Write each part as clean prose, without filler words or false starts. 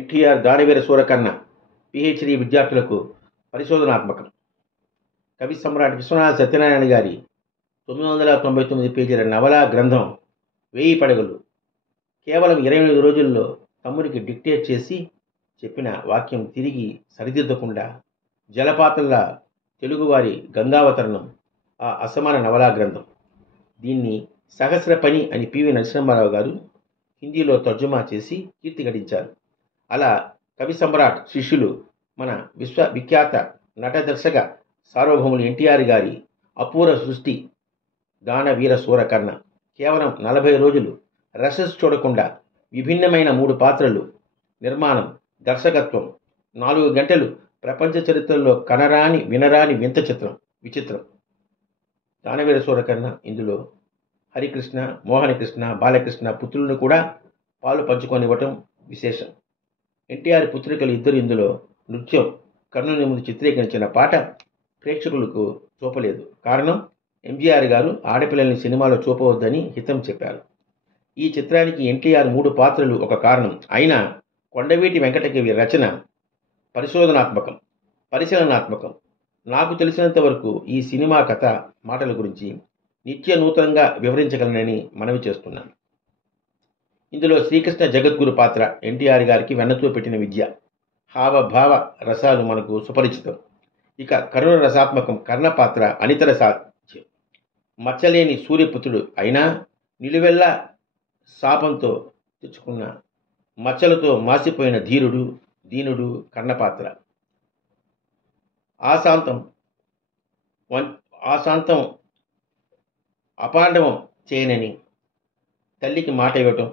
ఎన్టీఆర్ దానవీర Soora Karna PhD విద్యార్థులకు పరిశోధనాత్మకం. కవి సమ్రాట్ విశ్వనాథ సత్యనారాయణ గారి 999 పేజీల నవలా గ్రంథం 1000 పడగలు కేవలం 28 రోజుల్లో తమ్ముడికి డిక్టేట్ చేసి చెప్పిన వాక్యం తిరిగి సరిదిద్దకుండా జలపాతంలా తెలుగువారి గంగావతరణం ఆ అసమాన నవలా గ్రంథం. దీన్ని సహస్ర పని అని పివి నరసింహారావు గారు హిందీలో తర్జుమా చేసి కీర్తి గడించారు. అలా కవి సమ్రాట్ శిష్యులు మన విశ్వవిఖ్యాత నట దర్శక సార్వభౌములు ఎన్టీఆర్ గారి అపూర్వ సృష్టి దానవీర సూరకర్ణ కేవలం 40 రోజులు రసెస్ చూడకుండా విభిన్నమైన 3 పాత్రలు, నిర్మాణం, దర్శకత్వం, 4 గంటలు ప్రపంచ చరిత్రలో కనరాని వినరాని విచిత్రం. దానవీర సూరకర్ణ ఇందులో హరికృష్ణ, మోహనకృష్ణ, బాలకృష్ణ పుత్రులను కూడా పాలు పంచుకొనివ్వటం విశేషం. ఎన్టీఆర్ పుత్రికలు ఇద్దరు ఇందులో నృత్యం కర్ణుని ముందు చిత్రీకరించిన పాట ప్రేక్షకులకు చూపలేదు. కారణం, ఎంజీఆర్ గారు ఆడపిల్లల్ని సినిమాలో చూపవద్దని హితం చెప్పారు. ఈ చిత్రానికి ఎన్టీఆర్ 3 పాత్రలు ఒక కారణం అయినా కొండవీటి వెంకటకవి రచన పరిశీలనాత్మకం. నాకు తెలిసినంత వరకు ఈ సినిమా కథ మాటల గురించి నిత్య నూతనంగా వివరించగలనని మనవి చేస్తున్నాను. ఇందులో శ్రీకృష్ణ జగద్గురు పాత్ర ఎన్టీఆర్ గారికి వెన్నతో పెట్టిన విద్య. హావభావ రసాలు మనకు సుపరిచితం. ఇక కరుణ రసాత్మకం కర్ణ పాత్ర అనితర సాధ్యం. మచ్చలేని సూర్యపుత్రుడు అయినా నిలువెల్లా శాపంతో తెచ్చుకున్న మచ్చలతో మాసిపోయిన దీనుడు కర్ణ పాత్ర. ఆశాంతం అపాండవం చేయనని తల్లికి మాట ఇవ్వటం,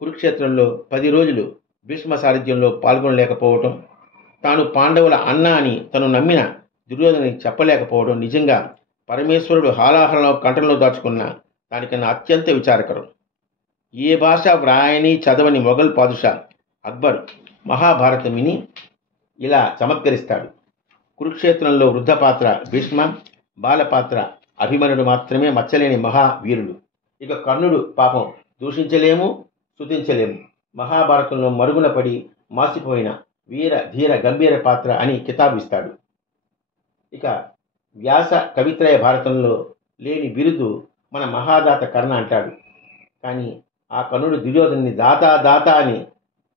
కురుక్షేత్రంలో 10 రోజులు భీష్మ సారథ్యంలో పాల్గొనలేకపోవటం, తాను పాండవుల అన్న అని తను నమ్మిన దుర్యోధనకి చెప్పలేకపోవడం నిజంగా పరమేశ్వరుడు హాలాహలంలో కంఠంలో దాచుకున్న దానికన్నా అత్యంత విచారకరం. ఏ భాష వ్రాయని చదవని మొఘల్ పాదుషా అక్బర్ మహాభారతం విని ఇలా చమత్కరిస్తాడు. కురుక్షేత్రంలో వృద్ధ పాత్ర భీష్మ, బాల పాత్ర అభిమన్యుడు మాత్రమే మచ్చలేని మహావీరుడు. ఇక కర్ణుడు పాపం దూషించలేము, స్తుతించలేము. మహాభారతంలో మరుగున పడి మాసిపోయిన వీర ధీర గంభీర పాత్ర అని కితాబిస్తాడు. ఇక వ్యాస కవిత్రయ భారతంలో లేని బిరుదు మన మహాదాత కర్ణ అంటాడు. కానీ ఆ కర్ణుడు దుర్యోధనుని దాత అని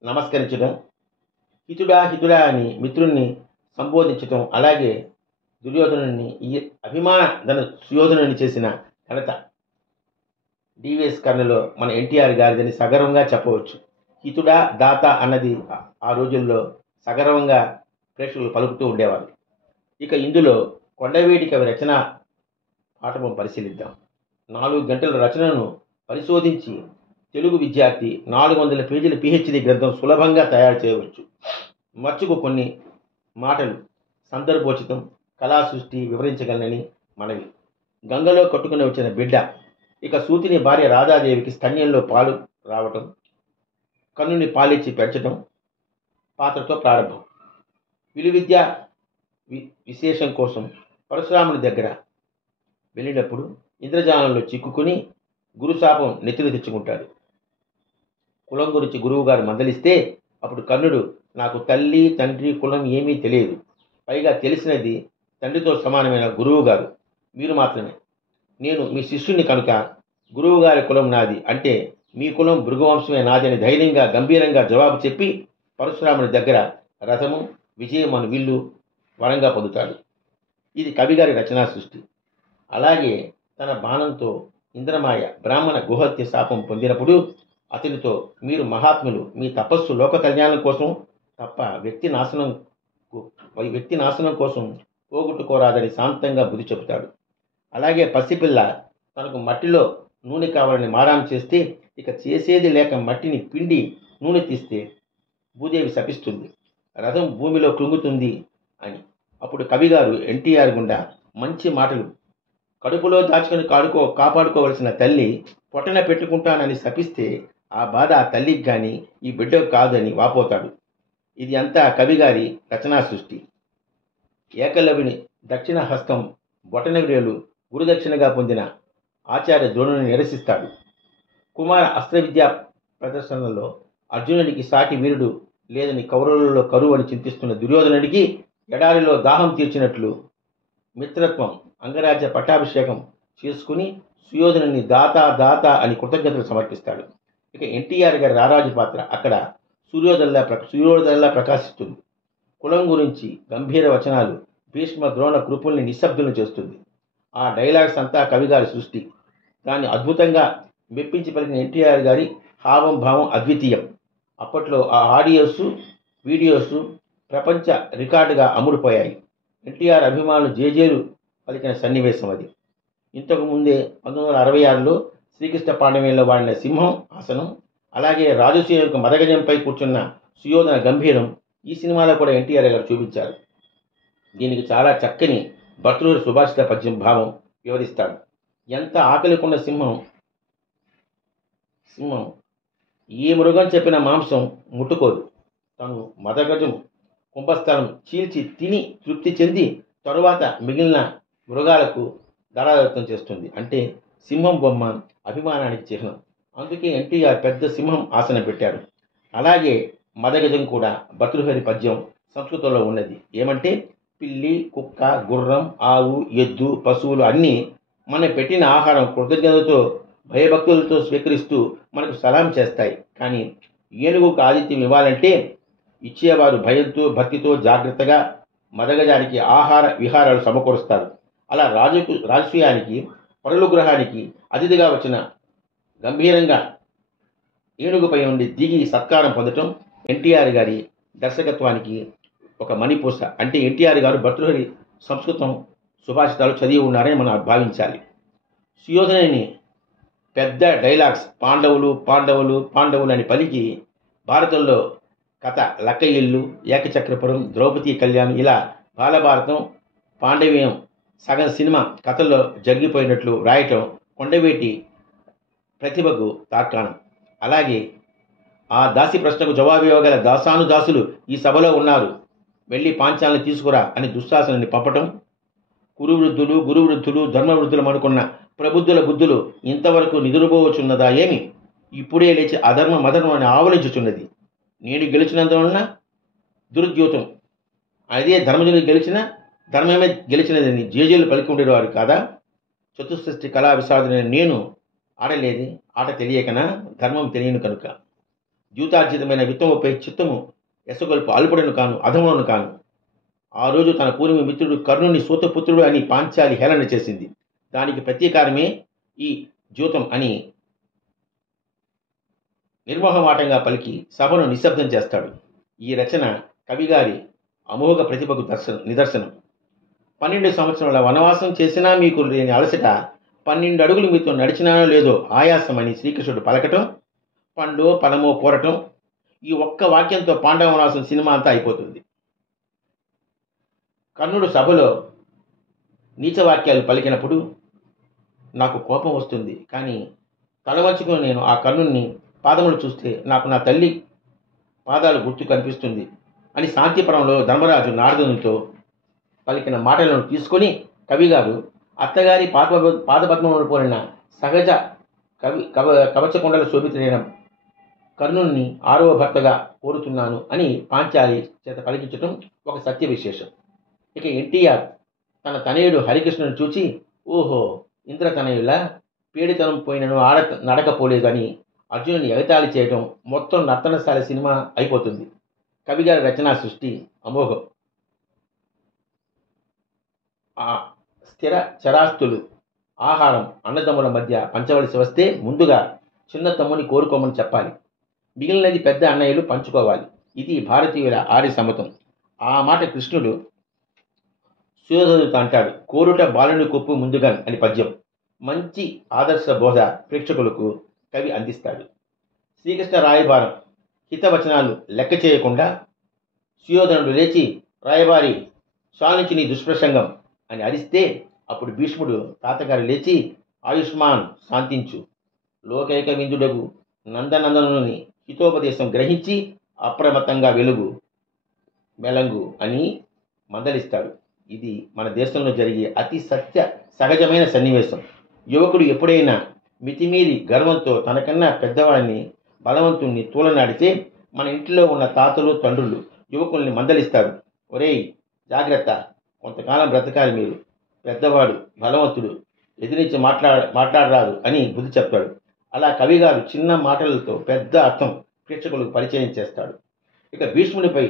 నమస్కరించడం, హితుడా అని మిత్రుణ్ణి సంబోధించడం, అలాగే దుర్యోధనుని ఈ అభిమాన సుయోధనుని చేసిన ఘనత డివిఎస్ కర్ణలో మన ఎన్టీఆర్ గారిదని సగర్వంగా చెప్పవచ్చు. హితుడా దాత అన్నది ఆ రోజుల్లో సగర్వంగా ప్రేక్షకులు పలుకుతూ ఉండేవారు. ఇక ఇందులో కొండవీటి కవి రచన పాఠం పరిశీలిద్దాం. 4 గంటల రచనను పరిశోధించి తెలుగు విద్యార్థి 400 పేజీల పిహెచ్డి గ్రంథం సులభంగా తయారు చేయవచ్చు. మచ్చుకు కొన్ని మాటలు సందర్భోచితం, కళా సృష్టి వివరించగలనని మనవి. గంగలో కట్టుకుని వచ్చిన బిడ్డ. ఇక సూతిని భార్య రాధాదేవికి స్తన్యంలో పాలు రావటం, కన్నుని పాలిచ్చి పెంచటం పాత్రతో ప్రారంభం. విలువిద్య విశేషం కోసం పరశురాముని దగ్గర వెళ్ళినప్పుడు ఇంద్రజాలంలో చిక్కుకుని గురుశాపం నెత్తిన తెచ్చుకుంటాడు. కులం గురించి గురువు గారు మందలిస్తే అప్పుడు కర్ణుడు, నాకు తల్లి తండ్రి కులం ఏమీ తెలియదు, పైగా తెలిసినది తండ్రితో సమానమైన గురువు గారు మీరు మాత్రమే. నేను మీ శిష్యుని కనుక గురువు గారి కులం నాది అంటే మీ కులం భృగువంశమే నాది అని ధైర్యంగా గంభీరంగా జవాబు చెప్పి పరశురాముని దగ్గర రథము, విజయం అను విల్లు వరంగా పొందుతాడు. ఇది కవిగారి రచనా సృష్టి. అలాగే తన బాణంతో ఇంద్రమాయ బ్రాహ్మణ గుహత్య శాపం పొందినప్పుడు అతనితో, మీరు మహాత్ములు, మీ తపస్సు లోక కళ్యాణం కోసం తప్ప వ్యక్తి నాశనం కోసం పోగొట్టుకోరాదని శాంతంగా బుద్ధి చెబుతాడు. అలాగే పసిపిల్ల తనకు మట్టిలో నూనె కావాలని మారాం చేస్తే ఇక చేసేది లేక మట్టిని పిండి నూనె తీస్తే భూదేవి శపిస్తుంది, రథం భూమిలో కృంగుతుంది అని. అప్పుడు కవిగారు ఎన్టీఆర్ గుండా మంచి మాటలు, కడుపులో దాచుకొని కాపాడుకోవలసిన తల్లి పొట్టన పెట్టుకుంటానని శపిస్తే ఆ బాధ ఆ తల్లికి కానీ ఈ బిడ్డకు కాదని వాపోతాడు. ఇది అంతా కవిగారి రచనా సృష్టి. ఏకలవ్యుని దక్షిణ హస్తం బొటనవేలు గురుదక్షిణగా పొందిన ఆచార్య ద్రోణుని నిరసిస్తాడు. కుమార అస్త్ర విద్యా ప్రదర్శనలో అర్జునుడికి సాటి వీరుడు లేదని కౌరవులలో కరువు అని చింతిస్తున్న దుర్యోధనుడికి ఎడారిలో దాహం తీర్చినట్లు మిత్రత్వం అంగరాజ్య పట్టాభిషేకం చేసుకుని సుయోధనుని దాత దాత అని కృతజ్ఞతలు సమర్పిస్తాడు. ఇక ఎన్టీఆర్ గారి రారాజు పాత్ర అక్కడ సూర్యోదయల్లా ప్రకాశిస్తుంది. కులం గురించి గంభీర వచనాలు భీష్మ ద్రోణ కృపుల్ని నిశ్శబ్దులను చేస్తుంది. ఆ డైలాగ్స్ అంతా కవిగారి సృష్టి. దాన్ని అద్భుతంగా మెప్పించి పలికిన ఎన్టీఆర్ గారి హావం భావం అద్వితీయం. అప్పట్లో ఆ ఆడియోస్ వీడియోస్ ప్రపంచ రికార్డుగా అమ్ముడుపోయాయి. ఎన్టీఆర్ అభిమానులు జేజేలు పలికిన సన్నివేశం అది. ఇంతకు ముందే 1966లో శ్రీకృష్ణ పాండవ్యంలో వాడిన సింహం ఆసనం, అలాగే రాజసూయ యొక్క మదగజంపై కూర్చున్న సుయోధన గంభీరం ఈ సినిమాలో కూడా ఎన్టీఆర్ గారు చూపించారు. దీనికి చాలా చక్కని భర్తృహరి సుభాషిత పద్యం భావం వివరిస్తాడు. ఎంత ఆకలికున్న సింహం ఏ మృగం చెప్పిన మాంసం ముట్టుకోదు. తను మదగజం కుంభస్థలం చీల్చి తిని తృప్తి చెంది తరువాత మిగిలిన మృగాలకు దళాదత్తం చేస్తుంది. అంటే సింహం బొమ్మ అభిమానానికి చిహ్నం. అందుకే ఎన్టీఆర్ పెద్ద సింహం ఆసనం పెట్టాడు. అలాగే మదగజం కూడా భర్తృహరి పద్యం సంస్కృతంలో ఉన్నది. ఏమంటే పిల్లి, కుక్క, గుర్రం, ఆవు, ఎద్దు, పశువులు అన్నీ మనం పెట్టిన ఆహారం కృతజ్ఞతతో భయభక్తులతో స్వీకరిస్తూ మనకు సలాం చేస్తాయి. కానీ ఏనుగుకు ఆతిథ్యం ఇవ్వాలంటే ఇచ్చేవారు భయంతో భక్తితో జాగ్రత్తగా మదగజానికి ఆహార విహారాలు సమకూరుస్తారు. అలా రాజసూయానికి పరుల గృహానికి అతిథిగా వచ్చిన గంభీరంగా ఏనుగుపై ఉండి దిగి సత్కారం పొందటం ఎన్టీఆర్ గారి దర్శకత్వానికి ఒక మణిపూస. అంటే ఎన్టీఆర్ గారు భర్తృహరి సంస్కృతం సుభాషితాలు చదివి ఉన్నారని మనం భావించాలి. సుయోధనుని పెద్ద డైలాగ్స్ పాండవులు పాండవులు పాండవులు అని పలికి భారతంలో కథ లక్క ఇల్లు, ఏకచక్రపురం, ద్రౌపదీ కళ్యాణం ఇలా బాలభారతం పాండవ్యం సగం సినిమా కథల్లో జగ్గిపోయినట్లు రాయటం కొండవీటి ప్రతిభకు తార్కాణం. అలాగే ఆ దాసి ప్రశ్నకు జవాబు ఇవ్వగల దాసానుదాసులు ఈ సభలో ఉన్నారు, వెళ్ళి పాంచాలను తీసుకురా అని దుశ్శాసనాన్ని పంపటం, కురువృద్ధులు గురువృద్ధులు ధర్మవృద్ధులు అనుకున్న ప్రబుద్ధుల బుద్ధులు ఇంతవరకు నిద్రపోవచ్చున్నదా ఏమి, ఇప్పుడే లేచి అధర్మ మధర్మం అని ఆవలించుచున్నది. నేను గెలిచినందువలన దురుద్యూతం, అదే ధర్మజులు గెలిచిన ధర్మమే గెలిచినదని జేజేలు పలికి ఉండేవారు కాదా. చతుష్షష్టి కళా విశారదుడైన నేను ఆడలేది ఆట తెలియకనా, ధర్మం తెలియను కనుక. ద్యూతార్జితమైన విత్తముపై చిత్తము ఎసగొల్పు అల్పుడను కాను, అధములను కాను. ఆ రోజు తన పూర్వ మిత్రుడు కర్ణుని సూతపుత్రుడు అని పాంచాలి హేళన చేసింది. దానికి ప్రతీకారమే ఈ ద్యూతం అని నిర్మోహమాటంగా పలికి సభను నిశ్శబ్దం చేస్తాడు. ఈ రచన కవిగారి అమోఘ ప్రతిభకు నిదర్శనం. 12 సంవత్సరాల వనవాసం చేసినా మీకు లేని అలసట, 12 అడుగులు మీతో నడిచినానో లేదో ఆయాసమని శ్రీకృష్ణుడు పలకటం, పండో పదమో కోరటం, ఈ ఒక్క వాక్యంతో పాండవ వనవాసం సినిమా అంతా అయిపోతుంది. కర్ణుడు సభలో నీచవాక్యాలు పలికినప్పుడు నాకు కోపం వస్తుంది, కానీ తలవంచుకొని నేను ఆ కర్ణుని పాదములు చూస్తే నాకు నా తల్లి పాదాలు గుర్తు కనిపిస్తుంది అని శాంతిపురంలో ధర్మరాజు నారదునితో పలికిన మాటలను తీసుకొని కవిగారు అత్తగారి పాదపద్మములు పోలిన సహజ కవచకుండల శోభితుడైన కర్ణుని 6వ భర్తగా కోరుతున్నాను అని పాంచాలి చేత పలికించడం ఒక సత్య విశేషం. ఇక ఎన్టీఆర్ తన తనయుడు హరికృష్ణుని చూచి, ఓహో ఇంద్రతనయులా పేడితనం పోయినను నడకపోలేదని అర్జునుని ఎగతాళి చేయడం మొత్తం నర్తనశాల సినిమా అయిపోతుంది. కవిగారి రచనా సృష్టి అమోఘం. ఆ స్థిర చరాస్తులు ఆహారం అన్నదమ్ముల మధ్య పంచవలసి వస్తే ముందుగా చిన్న తమ్ముని కోరుకోమని చెప్పాలి, మిగిలినది పెద్ద అన్నయ్యలు పంచుకోవాలి. ఇది భారతీయుల ఆర్య సమతం. ఆ మాట కృష్ణుడు సుయోధనుడితో అంటాడు, కోరుట బాలుని కొప్పు ముందుగా అని పద్యం. మంచి ఆదర్శ బోధ ప్రేక్షకులకు కవి అందిస్తాడు. శ్రీకృష్ణ రాయబారం హితవచనాలు లెక్క చేయకుండా సుయోధనుడు లేచి, రాయబారి శాలించి నీ దుష్ప్రసంగం అని అరిస్తే అప్పుడు భీష్ముడు తాతగారు లేచి, ఆయుష్మాన్ శాంతించు, లోకైక విందుడగు నందనందనుని హితోపదేశం గ్రహించి అప్రమత్తంగా మెలంగు అని మందలిస్తాడు. ఇది మన దేశంలో జరిగే అతి సహజమైన సన్నివేశం. యువకుడు ఎప్పుడైనా మితిమీరి గర్వంతో తనకన్నా పెద్దవాడిని బలవంతుణ్ణి తూలనాడితే మన ఇంటిలో ఉన్న తాతలు తండ్రులు యువకుల్ని మందలిస్తారు. ఒరేయ్, జాగ్రత్త, కొంతకాలం బ్రతకాలి మీరు, పెద్దవాడు బలవంతుడు, ఎదిరించి మాట్లాడరాదు అని బుద్ధి చెప్తాడు. అలా కవిగారు చిన్న మాటలతో పెద్ద అర్థం ప్రేక్షకులకు పరిచయం చేస్తాడు. ఇక భీష్మునిపై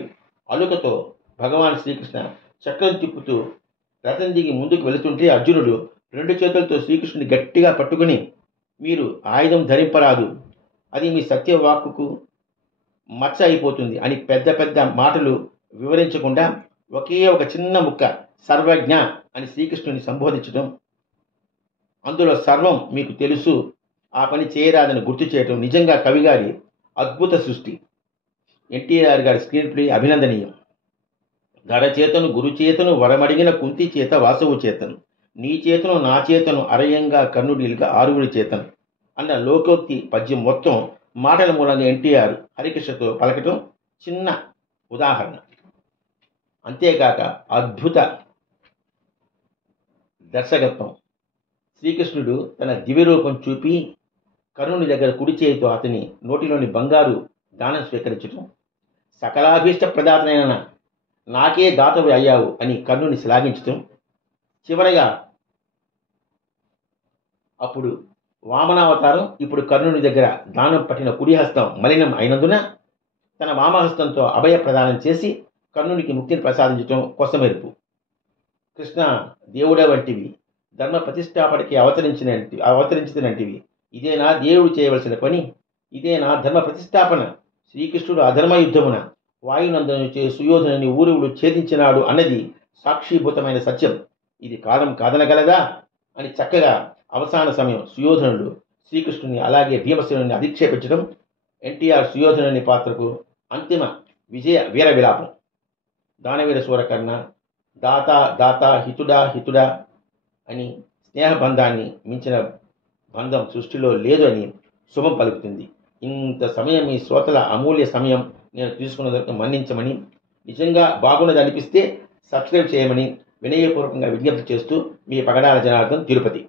అలుకతో భగవాన్ శ్రీకృష్ణ చక్రం తిప్పుతూ రథం దిగి ముందుకు వెళుతుంటే అర్జునుడు రెండు చేతులతో శ్రీకృష్ణుని గట్టిగా పట్టుకుని, మీరు ఆయుధం ధరింపరాదు, అది మీ సత్యవాక్కుకు మచ్చ అయిపోతుంది అని పెద్ద పెద్ద మాటలు వివరించకుండా ఒకే ఒక చిన్న ముక్క సర్వజ్ఞ అని శ్రీకృష్ణుని సంబోధించడం, అందులో సర్వం మీకు తెలుసు, ఆ పని చేయరాదని గుర్తు చేయటం నిజంగా కవిగారి అద్భుత సృష్టి. ఎన్టీఆర్ గారి స్క్రీన్ ప్లే అభినందనీయం. ధర చేతను గురు చేతను వరమడిగిన కుంతి చేత వాసవు చేతను, నీ చేతను నా చేతను అరయంగా కర్ణుడిలుగా ఆరుగుడి చేతను అన్న లోకోక్తి పద్యం మొత్తం మాటల మూలంగా ఎన్టీఆర్ హరికృష్ణతో పలకటం చిన్న ఉదాహరణ. అంతేకాక అద్భుత దర్శకత్వం. శ్రీకృష్ణుడు తన దివ్య రూపం చూపి కర్ణుని దగ్గర కుడి చేతితో అతని నోటిలోని బంగారు దానం స్వీకరించటం, సకలాభీష్ట ప్రదాతనైన నాకే దాతవి అయ్యావు అని కర్ణుని శ్లాఘించటం, చివరగా అప్పుడు వామనావతారం ఇప్పుడు కర్ణుని దగ్గర దానం పట్టిన కుడి హస్తం మలినం అయినందున తన వామహస్తంతో అభయ ప్రదానం చేసి కర్ణునికి ముక్తిని ప్రసాదించటం కొసమెరుపు. కృష్ణ, దేవుడ వంటివి, ధర్మ ప్రతిష్టాపనకి అవతరించినటివి, ఇదేనా దేవుడు చేయవలసిన పని, ఇదేనా ధర్మ ప్రతిష్టాపన? శ్రీకృష్ణుడు అధర్మ యుద్ధమున వాయునందను చే సుయోధనుని ఊరువులు ఛేదించినాడు అన్నది సాక్షీభూతమైన సత్యం. ఇది కాలం కాదనగలదా అని చక్కగా అవసాన సమయం సుయోధనుడు శ్రీకృష్ణుని అలాగే భీమసేనుని అధిక్షేపించడం ఎన్టీఆర్ సుయోధనుని పాత్రకు అంతిమ విజయ వీర విలాపం. దానవీర సూరకర్ణ దాత దాత హితుడా హితుడా అని స్నేహబంధాన్ని మించిన బంధం సృష్టిలో లేదు అని శుభం పలుకుతుంది. ఇంత సమయం మీ శ్రోతల అమూల్య సమయం నేను తీసుకున్నదற்கு మన్నించమని, నిజంగా బాగున్నది అనిపిస్తే సబ్స్క్రైబ్ చేయమని వినయపూర్వకంగా విజ్ఞప్తి చేస్తూ మీ పగడాల జనార్దన్, తిరుపతి.